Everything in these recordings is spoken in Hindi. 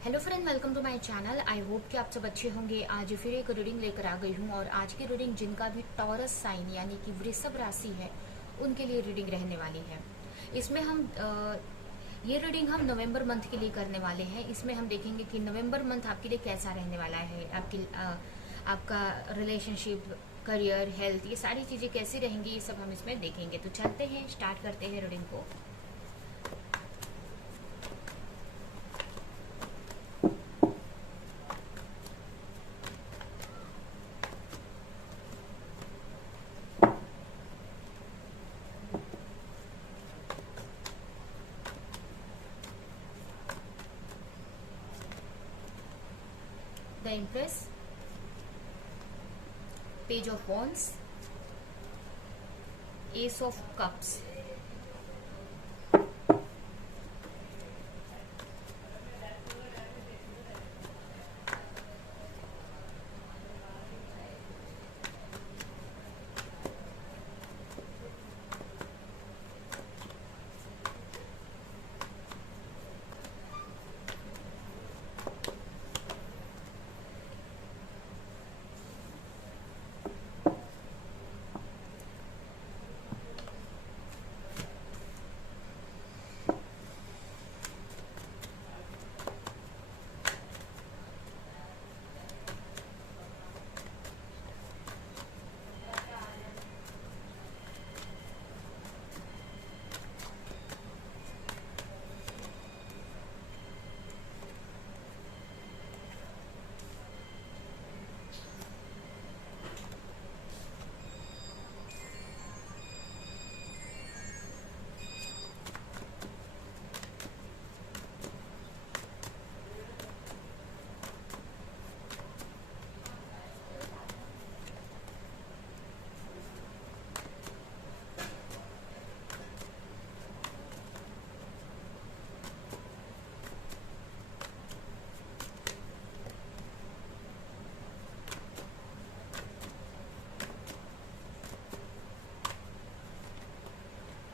Hello friend, welcome to my channel. I hope कि आप सब अच्छे होंगे। आज फिर एक रीडिंग लेकर आ गई हूँ और आज की रीडिंग जिनका भी टॉरस साइन यानी कि वृषभ राशि है उनके लिए रीडिंग रहने वाली है। इसमें हम ये रीडिंग हम नवंबर मंथ के लिए करने वाले हैं। इसमें हम देखेंगे कि नवंबर मंथ आपके लिए कैसा रहने वाला है। आपका रिलेशनशिप, करियर, हेल्थ, ये सारी चीज़ें कैसी रहेंगी, ये सब हम इसमें देखेंगे। तो चलते हैं, स्टार्ट करते हैं रीडिंग को। The Empress, Page of Wands, Ace of Cups,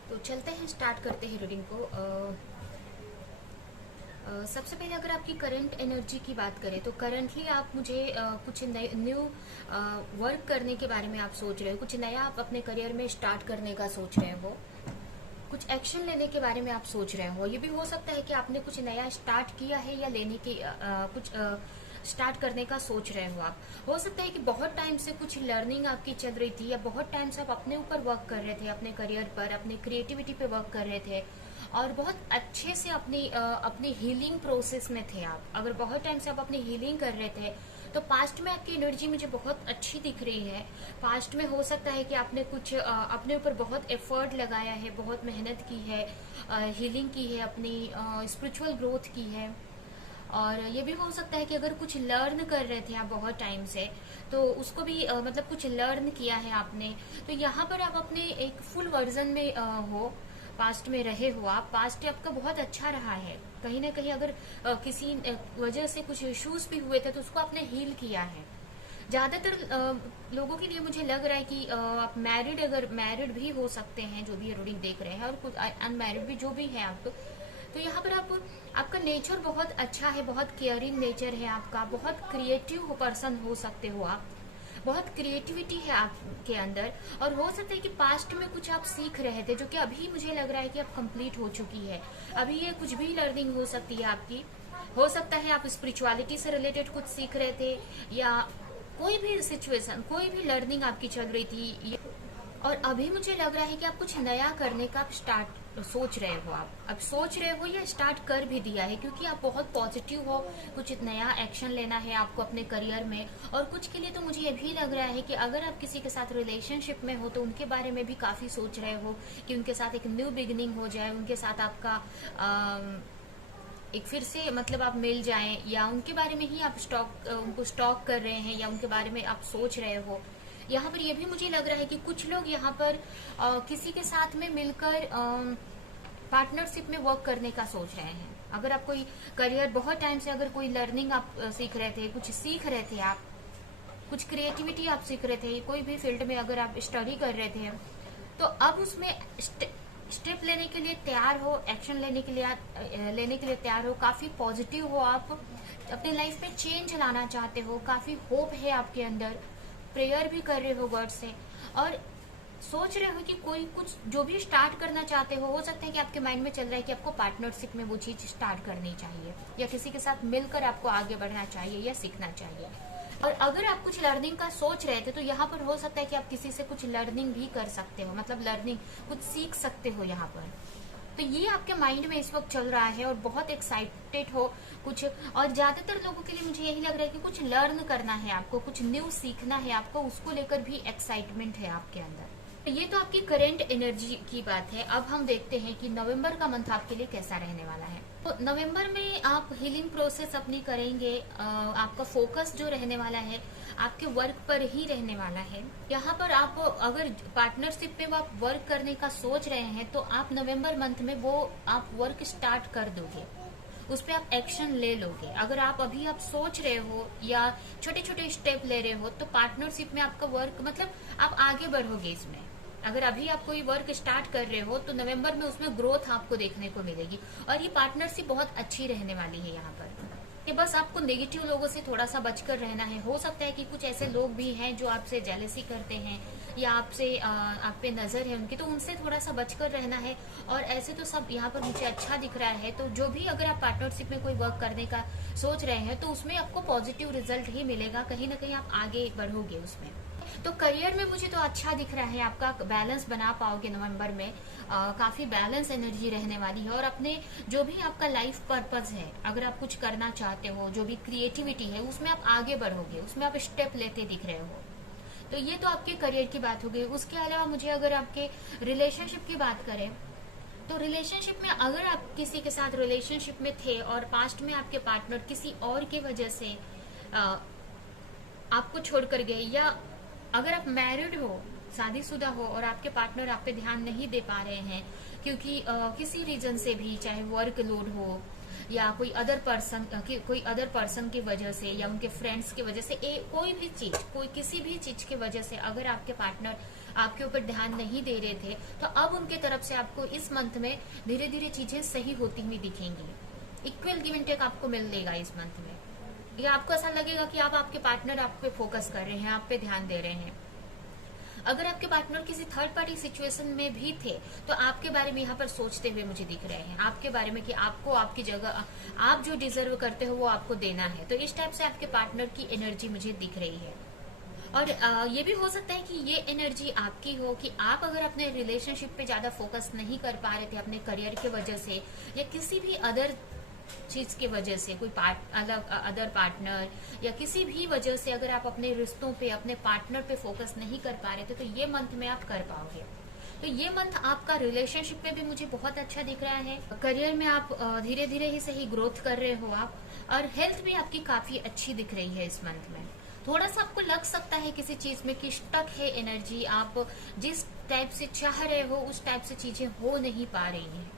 तो चलते हैं, स्टार्ट करते हैं रीडिंग को। सबसे पहले अगर आपकी करंट एनर्जी की बात करें तो करंटली आप मुझे कुछ न्यू वर्क करने के बारे में आप सोच रहे हो, कुछ नया आप अपने करियर में स्टार्ट करने का सोच रहे हो, कुछ एक्शन लेने के बारे में आप सोच रहे हो। ये भी हो सकता है कि आपने कुछ नया स्टार्ट किया है या लेने की कुछ स्टार्ट करने का सोच रहे हो आप। हो सकता है कि बहुत टाइम से कुछ लर्निंग आपकी चल रही थी या बहुत टाइम से आप अपने ऊपर वर्क कर रहे थे, अपने करियर पर, अपने क्रिएटिविटी पे वर्क कर रहे थे और बहुत अच्छे से अपनी हीलिंग प्रोसेस में थे आप। अगर बहुत टाइम से आप अपनी हीलिंग कर रहे थे तो पास्ट में आपकी एनर्जी मुझे बहुत अच्छी दिख रही है। पास्ट में हो सकता है कि आपने कुछ अपने ऊपर बहुत एफर्ट लगाया है, बहुत मेहनत की है, हीलिंग की है, अपनी स्पिरिचुअल ग्रोथ की है। और ये भी हो सकता है कि अगर कुछ लर्न कर रहे थे आप बहुत टाइम से तो उसको भी मतलब कुछ लर्न किया है आपने, तो यहाँ पर आप अपने एक फुल वर्जन में हो, पास्ट में रहे हो आप। पास्ट आपका बहुत अच्छा रहा है। कहीं ना कहीं अगर किसी वजह से कुछ इश्यूज भी हुए थे तो उसको आपने हील किया है। ज्यादातर लोगों के लिए मुझे लग रहा है कि आप मैरिड, अगर मैरिड भी हो सकते हैं जो भी रीडिंग देख रहे हैं, और कुछ अनमैरिड भी जो भी है आप, तो यहाँ पर आपका नेचर बहुत अच्छा है, बहुत केयरिंग नेचर है आपका, बहुत क्रिएटिव पर्सन हो सकते हो आप, बहुत क्रिएटिविटी है आपके अंदर। और हो सकता है कि पास्ट में कुछ आप सीख रहे थे जो कि अभी मुझे लग रहा है कि अब कंप्लीट हो चुकी है। अभी ये कुछ भी लर्निंग हो सकती है आपकी। हो सकता है आप स्पिरिचुअलिटी से रिलेटेड कुछ सीख रहे थे या कोई भी सिचुएशन, कोई भी लर्निंग आपकी चल रही थी, और अभी मुझे लग रहा है कि आप कुछ नया करने का स्टार्ट सोच रहे हो। आप अब सोच रहे हो या स्टार्ट कर भी दिया है, क्योंकि आप बहुत पॉजिटिव हो। कुछ नया एक्शन लेना है आपको अपने करियर में। और कुछ के लिए तो मुझे ये भी लग रहा है कि अगर आप किसी के साथ रिलेशनशिप में हो तो उनके बारे में भी काफी सोच रहे हो कि उनके साथ एक न्यू बिगिनिंग हो जाए, उनके साथ आपका एक फिर से मतलब आप मिल जाएं, या उनके बारे में ही आप उनको स्टॉक कर रहे हैं या उनके बारे में आप सोच रहे हो। यहाँ पर यह भी मुझे लग रहा है कि कुछ लोग यहाँ पर किसी के साथ में मिलकर पार्टनरशिप में वर्क करने का सोच रहे हैं। अगर आप कोई करियर, बहुत टाइम से अगर कोई लर्निंग आप सीख रहे थे, कुछ सीख रहे थे आप, कुछ क्रिएटिविटी आप सीख रहे थे, कोई भी फील्ड में अगर आप स्टडी कर रहे थे, तो अब उसमें स्टेप लेने के लिए तैयार हो, एक्शन लेने के लिए तैयार हो, काफी पॉजिटिव हो, आप अपनी लाइफ में चेंज लाना चाहते हो, काफी होप है आपके अंदर, प्रेयर भी कर रहे हो गॉड से, और सोच रहे हो कि कोई कुछ जो भी स्टार्ट करना चाहते हो सकता है कि आपके माइंड में चल रहा है कि आपको पार्टनरशिप में वो चीज स्टार्ट करनी चाहिए, या किसी के साथ मिलकर आपको आगे बढ़ना चाहिए या सीखना चाहिए। और अगर आप कुछ लर्निंग का सोच रहे थे तो यहाँ पर हो सकता है कि आप किसी से कुछ लर्निंग भी कर सकते हो, मतलब लर्निंग कुछ सीख सकते हो यहाँ पर। तो ये आपके माइंड में इस वक्त चल रहा है और बहुत एक्साइटेड हो कुछ, और ज्यादातर लोगों के लिए मुझे यही लग रहा है कि कुछ लर्न करना है आपको, कुछ न्यू सीखना है आपको, उसको लेकर भी एक्साइटमेंट है आपके अंदर। ये तो आपकी करेंट एनर्जी की बात है। अब हम देखते हैं कि नवंबर का मंथ आपके लिए कैसा रहने वाला है। तो नवंबर में आप हीलिंग प्रोसेस अपनी करेंगे, आपका फोकस जो रहने वाला है आपके वर्क पर ही रहने वाला है। यहाँ पर आप अगर पार्टनरशिप पे वो आप वर्क करने का सोच रहे हैं तो आप नवंबर मंथ में वो आप वर्क स्टार्ट कर दोगे, उस पर आप एक्शन ले लोगे। अगर आप अभी आप सोच रहे हो या छोटे छोटे स्टेप ले रहे हो तो पार्टनरशिप में आपका वर्क मतलब आप आगे बढ़ोगे इसमें। अगर अभी आप कोई वर्क स्टार्ट कर रहे हो तो नवंबर में उसमें ग्रोथ आपको देखने को मिलेगी, और ये पार्टनरशिप बहुत अच्छी रहने वाली है यहाँ पर। कि बस आपको नेगेटिव लोगों से थोड़ा सा बचकर रहना है। हो सकता है कि कुछ ऐसे लोग भी हैं जो आपसे जेलसी करते हैं या आपसे आप पे नजर है उनकी, तो उनसे थोड़ा सा बचकर रहना है। और ऐसे तो सब यहाँ पर मुझे अच्छा दिख रहा है। तो जो भी अगर आप पार्टनरशिप में कोई वर्क करने का सोच रहे हैं तो उसमें आपको पॉजिटिव रिजल्ट ही मिलेगा, कहीं ना कहीं आप आगे बढ़ोगे उसमें। तो करियर में मुझे तो अच्छा दिख रहा है, आपका बैलेंस बना पाओगे नवंबर में, काफी बैलेंस एनर्जी रहने वाली है। और अपने जो भी आपका लाइफ पर्पस है, अगर आप कुछ करना चाहते हो, जो भी क्रिएटिविटी है उसमें आप आगे बढ़ोगे, उसमें आप स्टेप लेते दिख रहे हो। तो ये तो आपके करियर की बात हो गई। उसके अलावा मुझे अगर आपके रिलेशनशिप की बात करें तो रिलेशनशिप में अगर आप किसी के साथ रिलेशनशिप में थे और पास्ट में आपके पार्टनर किसी और की वजह से आपको छोड़कर गए, या अगर आप मैरिड हो, शादीशुदा हो और आपके पार्टनर आप पे ध्यान नहीं दे पा रहे हैं क्योंकि किसी रीजन से भी, चाहे वर्क लोड हो या कोई अदर पर्सन की वजह से या उनके फ्रेंड्स की वजह से, कोई भी चीज, कोई किसी भी चीज की वजह से अगर आपके पार्टनर आपके ऊपर ध्यान नहीं दे रहे थे तो अब उनके तरफ से आपको इस मंथ में धीरे धीरे चीजें सही होती हुई दिखेंगी। इक्वल गिव एंड टेक आपको मिल लेगा इस मंथ में। या आपको ऐसा लगेगा कि आप आपके पार्टनर आप पे फोकस कर रहे हैं, आप पे ध्यान दे रहे हैं। अगर आपके पार्टनर किसी थर्ड पार्टी सिचुएशन में भी थे तो आपके बारे में यहाँ पर सोचते हुए मुझे दिख रहे हैं, आपके बारे में कि आपको आपकी जगह, आप जो डिजर्व करते हो वो आपको देना है। तो इस टाइप से आपके पार्टनर की एनर्जी मुझे दिख रही है। और ये भी हो सकता है कि ये एनर्जी आपकी हो कि आप अगर अपने रिलेशनशिप पे ज्यादा फोकस नहीं कर पा रहे थे अपने करियर की वजह से या किसी भी अदर चीज की वजह से, कोई अदर पार्टनर या किसी भी वजह से अगर आप अपने रिश्तों पे, अपने पार्टनर पे फोकस नहीं कर पा रहे थे तो ये मंथ में आप कर पाओगे। तो ये मंथ आपका रिलेशनशिप में भी मुझे बहुत अच्छा दिख रहा है। करियर में आप धीरे धीरे ही सही ग्रोथ कर रहे हो आप, और हेल्थ भी आपकी काफी अच्छी दिख रही है इस मंथ में। थोड़ा सा आपको लग सकता है किसी चीज में कि स्टक है एनर्जी, आप जिस टाइप से चाह रहे हो उस टाइप से चीजें हो नहीं पा रही हैं।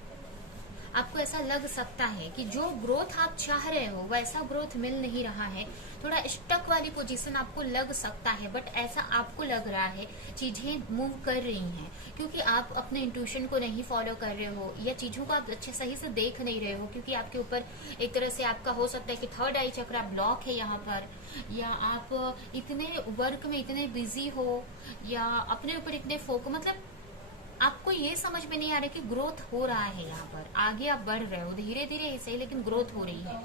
आपको ऐसा लग सकता है कि जो ग्रोथ आप चाह रहे हो वैसा ग्रोथ मिल नहीं रहा है, थोड़ा स्टक वाली पोजीशन आपको लग सकता है। बट ऐसा आपको लग रहा है चीजें मूव कर रही हैं क्योंकि आप अपने इंट्यूशन को नहीं फॉलो कर रहे हो या चीजों को आप अच्छे सही से देख नहीं रहे हो, क्योंकि आपके ऊपर एक तरह से आपका हो सकता है कि थर्ड आई चक्रा ब्लॉक है यहाँ पर, या आप इतने वर्क में इतने बिजी हो या अपने ऊपर इतने मतलब आपको ये समझ में नहीं आ रहा कि ग्रोथ हो रहा है। यहाँ पर आगे आप बढ़ रहे हो धीरे धीरे ही सही, लेकिन ग्रोथ हो रही है।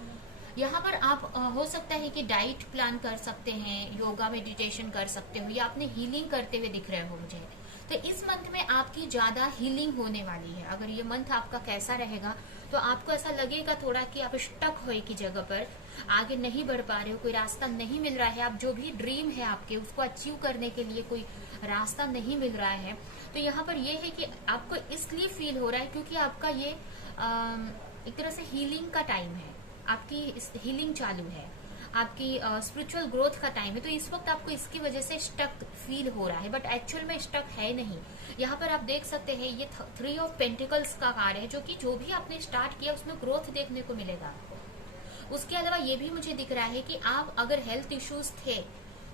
यहाँ पर आप हो सकता है कि डाइट प्लान कर सकते हैं, योगा मेडिटेशन कर सकते हो, या अपने हीलिंग करते हुए दिख रहे हो मुझे। तो इस मंथ में आपकी ज्यादा हीलिंग होने वाली है। अगर ये मंथ आपका कैसा रहेगा तो आपको ऐसा लगेगा थोड़ा कि आप स्टक हो एक ही जगह पर, आगे नहीं बढ़ पा रहे हो, कोई रास्ता नहीं मिल रहा है, आप जो भी ड्रीम है आपके उसको अचीव करने के लिए कोई रास्ता नहीं मिल रहा है। तो यहाँ पर ये है कि आपको इसलिए फील हो रहा है क्योंकि आपका ये एक तरह से हीलिंग का टाइम है, आपकी हीलिंग चालू है, आपकी स्पिरिचुअल ग्रोथ का टाइम है। तो इस वक्त आपको इसकी वजह से स्टक फील हो रहा है, बट एक्चुअल में स्टक है नहीं। यहाँ पर आप देख सकते हैं ये 3 ऑफ पेंटिकल्स का कार्ड है, जो कि जो भी आपने स्टार्ट किया उसमें ग्रोथ देखने को मिलेगा आपको। उसके अलावा ये भी मुझे दिख रहा है कि आप अगर हेल्थ इश्यूज थे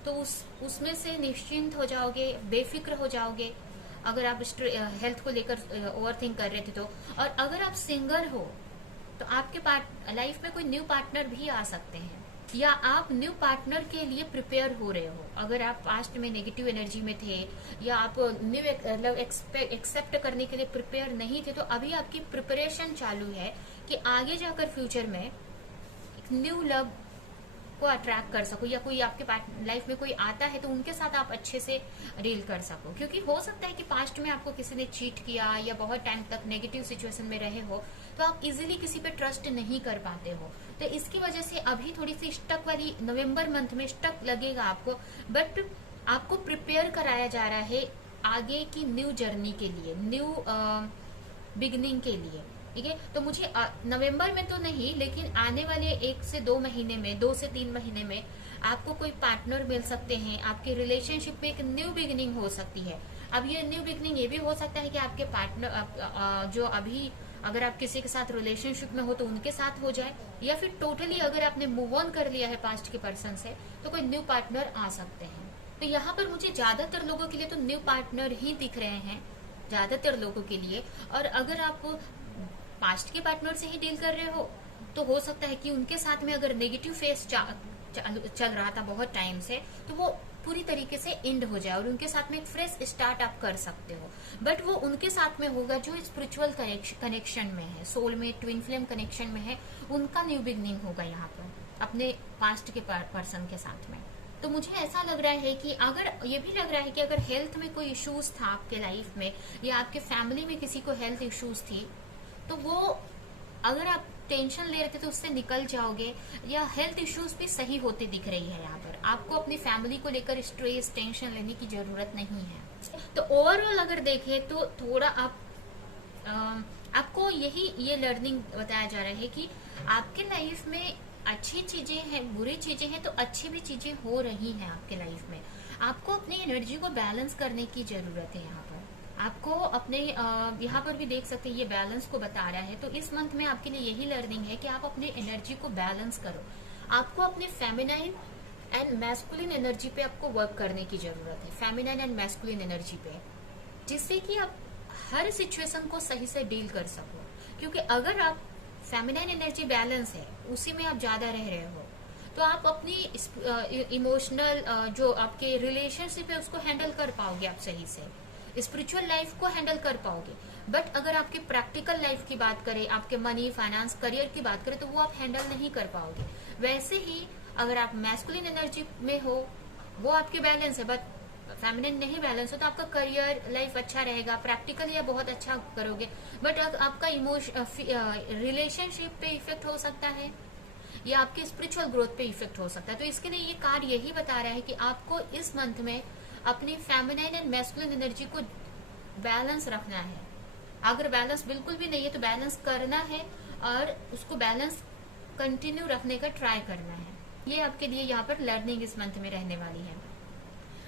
तो उसमें से निश्चिंत हो जाओगे, बेफिक्र हो जाओगे, अगर आप हेल्थ को लेकर ओवर थिंक कर रहे थे तो। और अगर आप सिंगल हो तो आपके लाइफ में कोई न्यू पार्टनर भी आ सकते हैं, या आप न्यू पार्टनर के लिए प्रिपेयर हो रहे हो। अगर आप पास्ट में नेगेटिव एनर्जी में थे या आप न्यू लव एक्सेप्ट करने के लिए प्रिपेयर नहीं थे, तो अभी आपकी प्रिपरेशन चालू है कि आगे जाकर फ्यूचर में एक न्यू लव को अट्रैक्ट कर सको, या कोई आपके लाइफ में कोई आता है तो उनके साथ आप अच्छे से डील कर सको। क्योंकि हो सकता है कि पास्ट में आपको किसी ने चीट किया या बहुत टाइम तक नेगेटिव सिचुएशन में रहे हो, तो आप इजीली किसी पे ट्रस्ट नहीं कर पाते हो। तो इसकी वजह से अभी थोड़ी सी स्टक वाली नवंबर मंथ में स्टक लगेगा आपको, बट आपको प्रिपेयर कराया जा रहा है आगे की न्यू जर्नी के लिए, न्यू बिगनिंग के लिए। ठीक है, तो मुझे नवंबर में तो नहीं, लेकिन आने वाले 1 से 2 महीने में, 2 से 3 महीने में आपको कोई पार्टनर मिल सकते हैं। आपके रिलेशनशिप में एक न्यू बिगिनिंग हो सकती है। अब ये न्यू बिगिनिंग ये भी हो सकता है कि आपके पार्टनर जो अभी अगर आप किसी के साथ रिलेशनशिप में हो तो उनके साथ हो जाए, या फिर टोटली अगर आपने मूव ऑन कर लिया है पास्ट के पर्सन से तो कोई न्यू पार्टनर आ सकते हैं। तो यहाँ पर मुझे ज्यादातर लोगों के लिए तो न्यू पार्टनर ही दिख रहे हैं, ज्यादातर लोगों के लिए। और अगर आप पास्ट के पार्टनर से ही डील कर रहे हो तो हो सकता है कि उनके साथ में अगर नेगेटिव फेस चल रहा था बहुत टाइम से, तो वो पूरी तरीके से एंड हो जाए और उनके साथ में एक फ्रेश स्टार्ट आप कर सकते हो। बट वो उनके साथ में होगा जो स्पिरिचुअल कनेक्शन में है, सोल में ट्विन फ्लेम कनेक्शन में है, उनका न्यू बिगनिंग होगा यहाँ पर अपने पास्ट के पर्सन के साथ में। तो मुझे ऐसा लग रहा है कि अगर ये भी लग रहा है कि अगर हेल्थ में कोई इश्यूज था आपके लाइफ में, या आपके फैमिली में किसी को हेल्थ इश्यूज थी, तो वो अगर आप टेंशन ले रहे थे तो उससे निकल जाओगे, या हेल्थ इश्यूज भी सही होते दिख रही है यहाँ पर। आपको अपनी फैमिली को लेकर स्ट्रेस टेंशन लेने की जरूरत नहीं है। तो ओवरऑल अगर देखें तो थोड़ा आपको ये लर्निंग बताया जा रहा है कि आपके लाइफ में अच्छी चीजें हैं, बुरी चीजें हैं, तो अच्छी भी चीजें हो रही हैं आपके लाइफ में। आपको अपनी एनर्जी को बैलेंस करने की जरूरत है। यहाँ पर आपको अपने यहाँ पर भी देख सकते हैं ये बैलेंस को बता रहा है। तो इस मंथ में आपके लिए यही लर्निंग है कि आप अपनी एनर्जी को बैलेंस करो। आपको अपने फेमिनाइन एंड मैस्कुलिन एनर्जी पे आपको वर्क करने की जरूरत है, फेमिनाइन एंड मैस्कुलिन एनर्जी पे, जिससे कि आप हर सिचुएशन को सही से डील कर सको। क्योंकि अगर आप फेमिनाइन एनर्जी बैलेंस है, उसी में आप ज्यादा रह रहे हो, तो आप अपनी इमोशनल जो आपके रिलेशनशिप है उसको हैंडल कर पाओगे, आप सही से स्पिरिचुअल लाइफ को हैंडल कर पाओगे। बट अगर आपकी प्रैक्टिकल लाइफ की बात करें, आपके मनी फाइनेंस करियर की बात करें, तो वो आप हैंडल नहीं कर पाओगे। वैसे ही अगर आप मैस्कुलिन एनर्जी में हो, वो आपके बैलेंस है, बट फेमिनिन नहीं बैलेंस हो, तो आपका करियर लाइफ अच्छा रहेगा, प्रैक्टिकली आप बहुत अच्छा करोगे, बट आपका रिलेशनशिप पे इफेक्ट हो सकता है, या आपके स्पिरिचुअल ग्रोथ पे इफेक्ट हो सकता है। तो इसके लिए ये कार्ड यही बता रहा है कि आपको इस मंथ में अपनी फेमिनाइन एंड मैस्कुलिन एनर्जी को बैलेंस रखना है। अगर बैलेंस बिल्कुल भी नहीं है तो बैलेंस करना है, और उसको बैलेंस कंटिन्यू रखने का ट्राई करना है। ये आपके लिए यहाँ पर लर्निंग इस मंथ में रहने वाली है।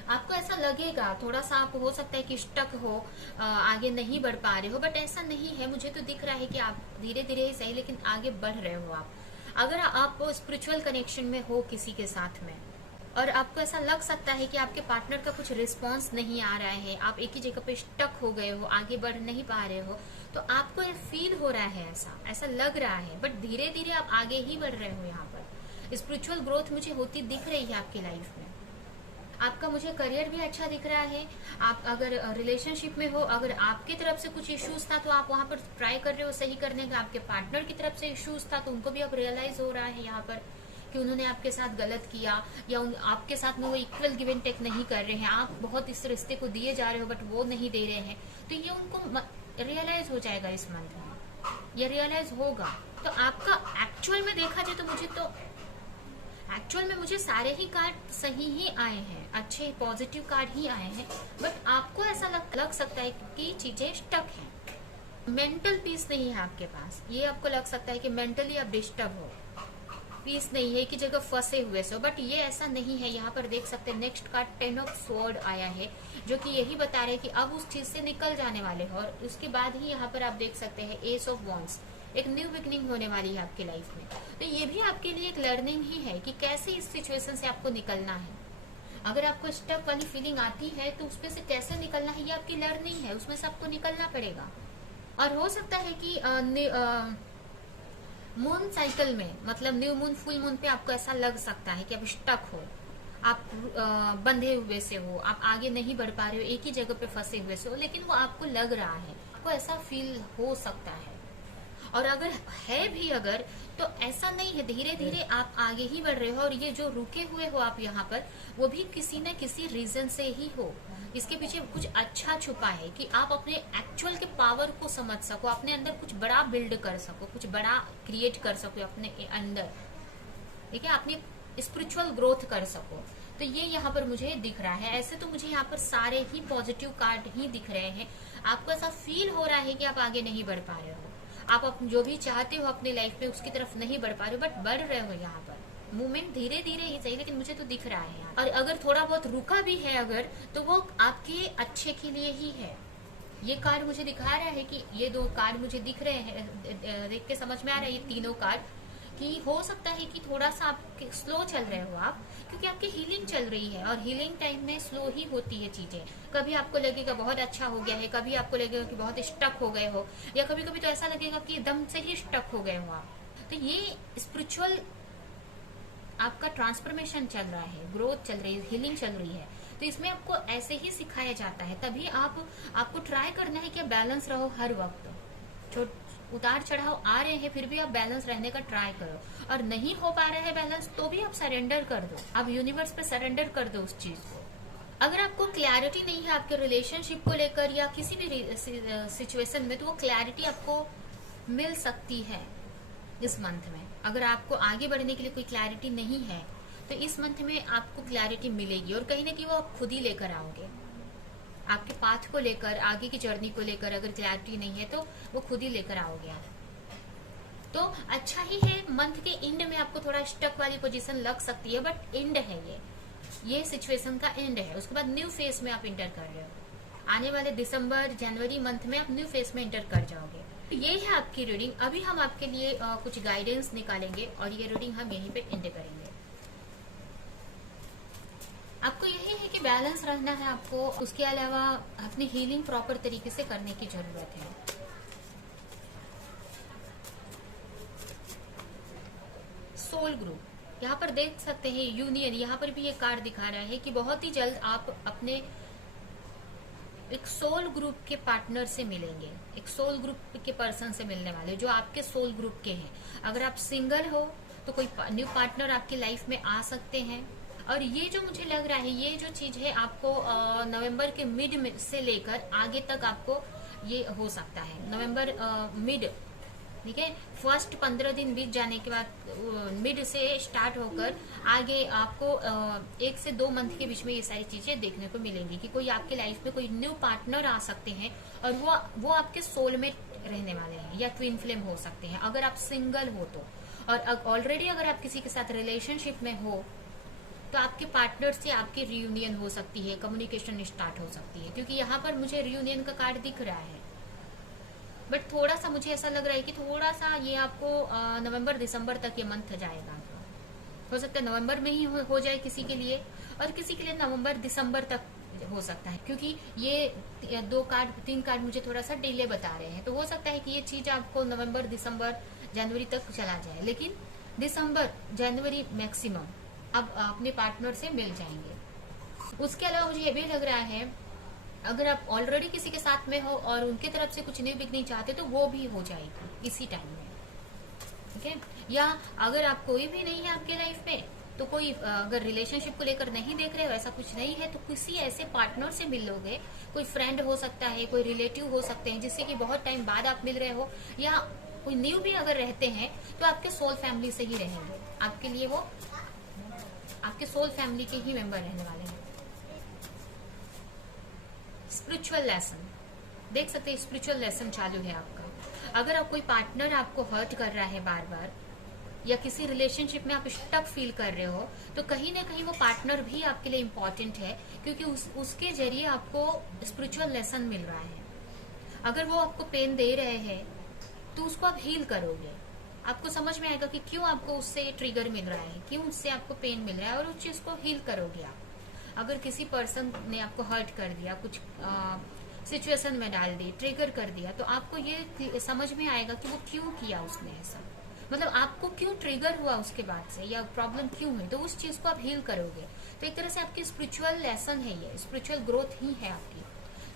आपको ऐसा लगेगा थोड़ा सा, आप हो सकता है कि स्टक हो, आगे नहीं बढ़ पा रहे हो, बट ऐसा नहीं है। मुझे तो दिख रहा है कि आप धीरे धीरे ही सही, लेकिन आगे बढ़ रहे हो आप। अगर आप स्पिरिचुअल कनेक्शन में हो किसी के साथ में, और आपको ऐसा लग सकता है कि आपके पार्टनर का कुछ रिस्पांस नहीं आ रहा है, आप एक ही जगह पे स्टक हो गए हो, आगे बढ़ नहीं पा रहे हो, तो आपको ये फील हो रहा है, ऐसा लग रहा है, बट धीरे धीरे आप आगे ही बढ़ रहे हो। यहाँ पर स्पिरिचुअल ग्रोथ मुझे होती दिख रही है आपकी लाइफ में। आपका मुझे करियर भी अच्छा दिख रहा है। आप अगर रिलेशनशिप में हो, अगर आपकी तरफ से कुछ इश्यूज था तो आप वहां पर ट्राई कर रहे हो सही करने का। आपके पार्टनर की तरफ से इश्यूज था तो उनको भी अब रियलाइज हो रहा है यहाँ पर कि उन्होंने आपके साथ गलत किया, या आपके साथ में वो इक्वल गिव एंड टेक नहीं कर रहे हैं। आप बहुत इस रिश्ते को दिए जा रहे हो बट वो नहीं दे रहे हैं, तो ये उनको रियलाइज हो जाएगा इस मंथ में, ये रियलाइज होगा। तो आपका एक्चुअल में देखा जाए तो मुझे सारे ही कार्ड सही ही आए हैं, अच्छे पॉजिटिव कार्ड ही आए हैं, बट आपको ऐसा लग सकता है कि चीजें स्टक हैं, मेंटल पीस नहीं है आपके पास। ये आपको लग सकता है कि मेंटली आप डिस्टर्ब हो, पीस नहीं है कि जगह फंसे हुए सो, बट ये ऐसा नहीं है। यहाँ पर देख सकते हैं नेक्स्ट कार्ड 10 ऑफ स्वॉर्ड आया है, जो कि यही बता रहे हैं कि अब उस चीज से निकल जाने वाले हो। और उसके बाद ही यहाँ पर आप देख सकते हैं एस ऑफ वॉन्ड्स, एक न्यू बिगनिंग होने वाली है आपकी लाइफ में। तो ये भी आपके लिए एक लर्निंग ही है कि कैसे इस सिचुएशन से आपको निकलना है। अगर आपको स्टक वाली फीलिंग आती है तो उसमें से कैसे निकलना है, ये आपकी लर्निंग है, उसमें से आपको निकलना पड़ेगा। और हो सकता है कि मून साइकिल में, मतलब न्यू मून फुल मून पे आपको ऐसा लग सकता है कि आप स्टक हो, आप बंधे हुए से हो, आप आगे नहीं बढ़ पा रहे हो, एक ही जगह पे फंसे हुए से हो, लेकिन वो आपको लग रहा है, आपको ऐसा फील हो सकता है। और अगर है भी अगर, तो ऐसा नहीं है, धीरे धीरे आप आगे ही बढ़ रहे हो। और ये जो रुके हुए हो आप यहाँ पर, वो भी किसी न किसी रीजन से ही हो। इसके पीछे कुछ अच्छा छुपा है कि आप अपने एक्चुअल के पावर को समझ सको, अपने अंदर कुछ बड़ा बिल्ड कर सको, कुछ बड़ा क्रिएट कर सको अपने अंदर, ठीक है, अपनी स्पिरिचुअल ग्रोथ कर सको। तो ये यहाँ पर मुझे दिख रहा है। ऐसे तो मुझे यहाँ पर सारे ही पॉजिटिव कार्ड ही दिख रहे हैं। आपको ऐसा फील हो रहा है कि आप आगे नहीं बढ़ पा रहे हो, आप जो भी चाहते हो अपनी लाइफ में उसकी तरफ नहीं बढ़ पा रहे हो, बट बढ़ रहे हो यहाँ पर। मूवमेंट धीरे धीरे ही सही, लेकिन मुझे तो दिख रहा है यहाँ। और अगर थोड़ा बहुत रुका भी है अगर, तो वो आपके अच्छे के लिए ही है। ये कार्ड मुझे दिखा रहा है कि ये दो कार्ड मुझे दिख रहे हैं, देख के समझ में आ रहा है ये तीनों कार्ड, कि हो सकता है कि थोड़ा सा आप स्लो चल रहे हो आप, क्योंकि आपकी हीलिंग चल रही है। और हीलिंग टाइम में स्लो ही होती है चीजें। कभी आपको लगेगा बहुत अच्छा हो गया है, कभी आपको लगेगा कि बहुत स्टक हो गए हो, या कभी कभी तो ऐसा लगेगा कि एकदम से ही स्टक हो गए हो आप। तो ये स्पिरिचुअल आपका ट्रांसफॉर्मेशन चल रहा है, ग्रोथ चल रही है, हीलिंग चल रही है। तो इसमें आपको ऐसे ही सिखाया जाता है। तभी आपको ट्राई करना है कि बैलेंस रहो हर वक्त। उतार चढ़ाव आ रहे हैं फिर भी आप बैलेंस रहने का ट्राई करो। और नहीं हो पा रहा है बैलेंस, तो भी आप सरेंडर कर दो, आप यूनिवर्स पे सरेंडर कर दो उस चीज को। अगर आपको क्लैरिटी नहीं है आपके रिलेशनशिप को लेकर या किसी भी सिचुएशन में, तो वो क्लैरिटी आपको मिल सकती है इस मंथ में। अगर आपको आगे बढ़ने के लिए कोई क्लैरिटी नहीं है, तो इस मंथ में आपको क्लैरिटी मिलेगी। और कहीं ना कहीं वो आप खुद ही लेकर आओगे, आपके पाथ को लेकर, आगे की जर्नी को लेकर अगर क्लैरिटी नहीं है तो वो खुद ही लेकर आओगे आप। तो अच्छा ही है। मंथ के एंड में आपको थोड़ा स्टक वाली पोजीशन लग सकती है, बट एंड है ये सिचुएशन का एंड है। उसके बाद न्यू फेज में आप इंटर कर रहे हो। आने वाले दिसंबर जनवरी मंथ में आप न्यू फेज में इंटर कर जाओगे। ये है आपकी रीडिंग। अभी हम आपके लिए कुछ गाइडेंस निकालेंगे और ये रीडिंग हम यहीं पे एंड करेंगे। आपको यही है कि बैलेंस रहना है आपको, उसके अलावा अपनी हीलिंग प्रॉपर तरीके से करने की जरूरत है। सोल ग्रुप यहाँ पर देख सकते हैं, यूनियन, यहाँ पर भी ये कार्ड दिखा रहा है कि बहुत ही जल्द आप अपने एक सोल ग्रुप के पार्टनर से मिलेंगे, एक सोल ग्रुप के पर्सन से मिलने वाले जो आपके सोल ग्रुप के हैं। अगर आप सिंगल हो तो कोई न्यू पार्टनर आपकी लाइफ में आ सकते हैं। और ये जो मुझे लग रहा है, ये जो चीज है आपको नवंबर के मिड से लेकर आगे तक आपको ये हो सकता है। नवंबर मिड, ठीक है, फर्स्ट 15 दिन बीत जाने के बाद मिड से स्टार्ट होकर आगे आपको 1 से 2 मंथ के बीच में ये सारी चीजें देखने को मिलेंगी कि कोई आपके लाइफ में कोई न्यू पार्टनर आ सकते हैं और वो आपके सोलमेट रहने वाले हैं या ट्विन फ्लेम हो सकते हैं अगर आप सिंगल हो तो। और ऑलरेडी अगर आप किसी के साथ रिलेशनशिप में हो तो आपके पार्टनर से आपकी रियूनियन हो सकती है, कम्युनिकेशन स्टार्ट हो सकती है, क्योंकि यहाँ पर मुझे रियूनियन का कार्ड दिख रहा है। बट थोड़ा सा मुझे ऐसा लग रहा है कि थोड़ा सा ये आपको नवंबर दिसंबर तक ये मंथ जाएगा। हो सकता है नवंबर में ही हो जाए किसी के लिए, और किसी के लिए नवंबर दिसंबर तक हो सकता है, क्योंकि ये 3 कार्ड मुझे थोड़ा सा डिले बता रहे हैं। तो हो सकता है कि ये चीज आपको नवंबर दिसंबर जनवरी तक चला जाए, लेकिन दिसंबर जनवरी मैक्सिमम आप अपने पार्टनर से मिल जाएंगे। उसके अलावा मुझे ये भी लग रहा है अगर आप ऑलरेडी किसी के साथ में हो और उनके तरफ से कुछ न्यू बिगनिंग चाहते तो वो भी हो जाएगी इसी टाइम में, ठीक है। या अगर आप कोई भी नहीं है आपके लाइफ में, तो कोई अगर रिलेशनशिप को लेकर नहीं देख रहे हो, ऐसा कुछ नहीं है, तो किसी ऐसे पार्टनर से मिल लोगे। कोई फ्रेंड हो सकता है, कोई रिलेटिव हो सकते हैं जिससे कि बहुत टाइम बाद आप मिल रहे हो, या कोई न्यू भी अगर रहते हैं तो आपके सोल फैमिली से ही रहेंगे। आपके लिए वो आपके सोल फैमिली के ही मेंबर रहने वाले हैं। स्पिरिचुअल लेसन देख सकते हैं, स्पिरिचुअल लेसन चालू है आपका। अगर आप कोई पार्टनर आपको हर्ट कर रहा है बार बार, या किसी रिलेशनशिप में आप स्टक फील कर रहे हो, तो कहीं ना कहीं वो पार्टनर भी आपके लिए इम्पोर्टेंट है, क्योंकि उसके जरिए आपको स्पिरिचुअल लेसन मिल रहा है। अगर वो आपको पेन दे रहे हैं तो उसको आप हील करोगे। आपको समझ में आएगा कि क्यों आपको उससे ट्रिगर मिल रहा है, क्यों उससे आपको पेन मिल रहा है, और उस चीज को हील करोगे आप। अगर किसी पर्सन ने आपको हर्ट कर दिया, कुछ सिचुएशन में डाल दी, ट्रिगर कर दिया, तो आपको ये समझ में आएगा कि वो क्यों किया उसने ऐसा, मतलब आपको क्यों ट्रिगर हुआ उसके बाद से, या प्रॉब्लम क्यों हुई, तो उस चीज को आप हील करोगे। तो एक तरह से आपकी स्पिरिचुअल लेसन है, ये स्पिरिचुअल ग्रोथ ही है आपकी।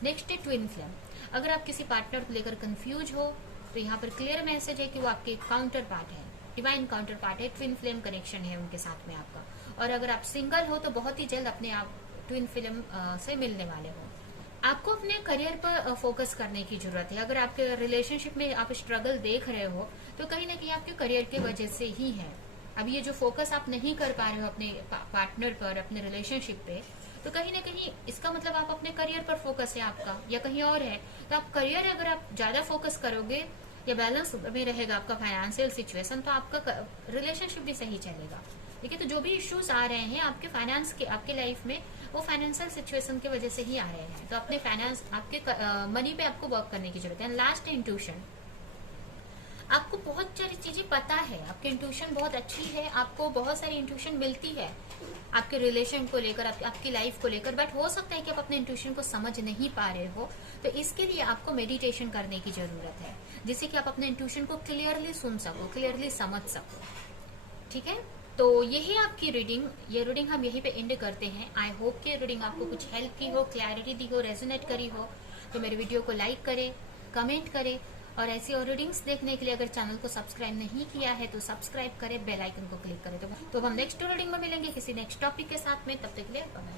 नेक्स्ट है ट्विन फ्लेम। अगर आप किसी पार्टनर को लेकर कंफ्यूज हो तो यहाँ पर क्लियर मैसेज है कि वो आपके काउंटर पार्ट है, डिवाइन काउंटर पार्ट है, ट्विन फ्लेम कनेक्शन है उनके साथ में आपका। और अगर आप सिंगल हो तो बहुत ही जल्द अपने आप ट्विन फ्लेम से मिलने वाले हो। आपको अपने करियर पर फोकस करने की जरूरत है। अगर आपके रिलेशनशिप में आप स्ट्रगल देख रहे हो तो कहीं ना कहीं आपके करियर के वजह से ही है। अब ये जो फोकस आप नहीं कर पा रहे हो अपने पार्टनर पर, अपने रिलेशनशिप पे, तो कहीं ना कहीं इसका मतलब आप अपने करियर पर फोकस है आपका, या कहीं और है। तो आप करियर अगर आप ज्यादा फोकस करोगे या बैलेंस में रहेगा आपका फाइनेंशियल सिचुएशन, तो आपका रिलेशनशिप भी सही चलेगा। ठीक है, तो जो भी इश्यूज आ रहे हैं आपके फाइनेंस के, आपके लाइफ में, वो फाइनेंशियल सिचुएशन की वजह से ही आ रहे हैं। तो अपने फाइनेंस, आपके मनी पे आपको वर्क करने की जरूरत है। Last intuition. आपको बहुत सारी चीजें पता है, आपकी इंट्यूशन बहुत अच्छी है, आपको बहुत सारी इंट्यूशन मिलती है आपके रिलेशन को लेकर, आपकी लाइफ को लेकर, बट हो सकता है कि आप अपने इंट्यूशन को समझ नहीं पा रहे हो। तो इसके लिए आपको मेडिटेशन करने की जरूरत है, जिससे कि आप अपने इंट्यूशन को क्लियरली सुन सको, क्लियरली समझ सको। ठीक है, तो यही आपकी रीडिंग, ये रीडिंग हम यहीं पे एंड करते हैं। आई होप कि रीडिंग आपको कुछ हेल्प की हो, क्लैरिटी दी हो, रेजोनेट करी हो। तो मेरे वीडियो को लाइक करें, कमेंट करें, और ऐसी और रीडिंग्स देखने के लिए अगर चैनल को सब्सक्राइब नहीं किया है तो सब्सक्राइब करें, बेल आइकन को क्लिक करें। तो हम नेक्स्ट रीडिंग में मिलेंगे किसी नेक्स्ट टॉपिक के साथ में। तब तक के लिए बाय।